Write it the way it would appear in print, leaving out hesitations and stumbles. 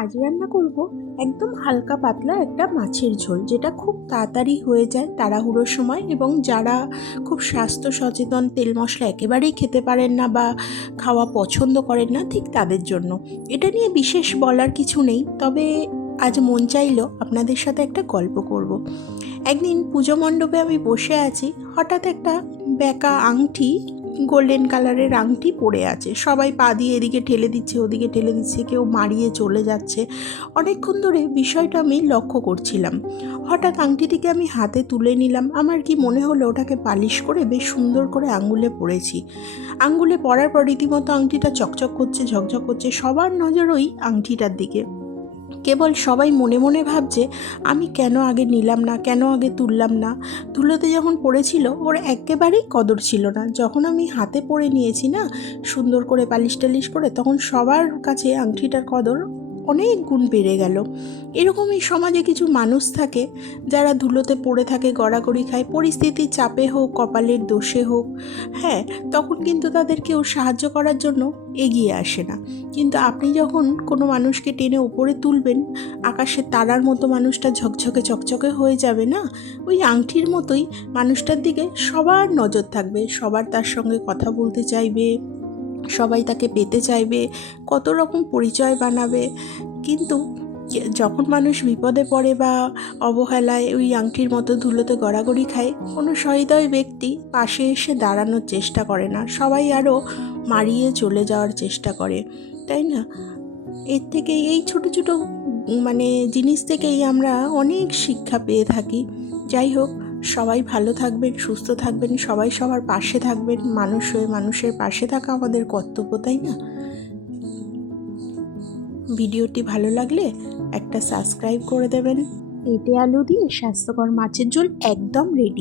আজ রান্না করব একদম হালকা পাতলা একটা মাছের ঝোল, যেটা খুব তাড়াতাড়ি হয়ে যায় তাড়াহুড়োর সময়, এবং যারা খুব স্বাস্থ্য সচেতন, তেল মশলা একেবারেই খেতে পারেন না বা খাওয়া পছন্দ করেন না, ঠিক তাদের জন্য। এটা নিয়ে বিশেষ বলার কিছু নেই, তবে আজ মন চাইলো আপনাদের সাথে একটা গল্প করব। একদিন পুজো মণ্ডপে আমি বসে আছি, হঠাৎ একটা বেঁকা আংটি, গোল্ডেন কালারের আংটি পড়ে আছে। সবাই পা দিয়ে এদিকে ঠেলে দিচ্ছে, ওদিকে ঠেলে দিচ্ছে, কেউ মারিয়ে চলে যাচ্ছে। অনেকক্ষণ ধরে বিষয়টা আমি লক্ষ্য করছিলাম। হঠাৎ আংটিটিকে আমি হাতে তুলে নিলাম। আমার কি মনে হলো, ওটাকে পালিশ করে বেশ সুন্দর করে আঙুলে পরেছি। আঙুলে পরার পর রীতিমতো আংটিটা চকচক করছে, ঝকঝক করছে। সবার নজর ওই আংটিটার দিকে। কেবল সবাই মনে মনে ভাবছে, আমি কেন আগে নিলাম না, কেন আগে তুললাম না। ধুলোতে যখন পড়েছিল ওর একেবারেই কদর ছিল না। যখন আমি হাতে পরে নিয়েছি না, সুন্দর করে পালিশ টালিশ করে, তখন সবার কাছে আংটিটার কদর অনেক গুণ বেড়ে গেল। এরকমই সমাজে কিছু মানুষ থাকে, যারা ধুলোতে পড়ে থাকে, গড়াগড়ি খায়, পরিস্থিতির চাপে হোক, কপালের দোষে হোক। হ্যাঁ, তখন কিন্তু তাদের কেউ সাহায্য করার জন্য এগিয়ে আসে না। কিন্তু আপনি যখন কোনো মানুষকে টেনে ওপরে তুলবেন, আকাশের তারার মতো মানুষটা ঝকঝকে চকচকে হয়ে যাবে না, ওই আংটির মতোই মানুষটার দিকে সবার নজর থাকবে। সবার তার সঙ্গে কথা বলতে চাইবে, সবাই তাকে পেতে চাইবে, কত রকম পরিচয় বানাবে। কিন্তু যখন মানুষ বিপদে পড়ে বা অবহেলায় ওই আংটির মতো ধুলোতে গড়াগড়ি খায়, কোনো সহৃদয় ব্যক্তি পাশে এসে দাঁড়ানোর চেষ্টা করে না। সবাই আরও মারিয়ে চলে যাওয়ার চেষ্টা করে, তাই না? এর থেকে, এই ছোট ছোট জিনিস থেকেই আমরা অনেক শিক্ষা পেয়ে থাকি। যাই হোক, সবাই ভালো থাকবেন, সুস্থ থাকবেন, সবাই সবার পাশে থাকবেন। মানুষ হয়ে মানুষের পাশে থাকা আমাদের কর্তব্য, তাই না? ভিডিওটি ভালো লাগলে একটা সাবস্ক্রাইব করে দেবেন। পেঁপে আলু দিয়ে স্বাস্থ্যকর মাছের ঝোল একদম রেডি।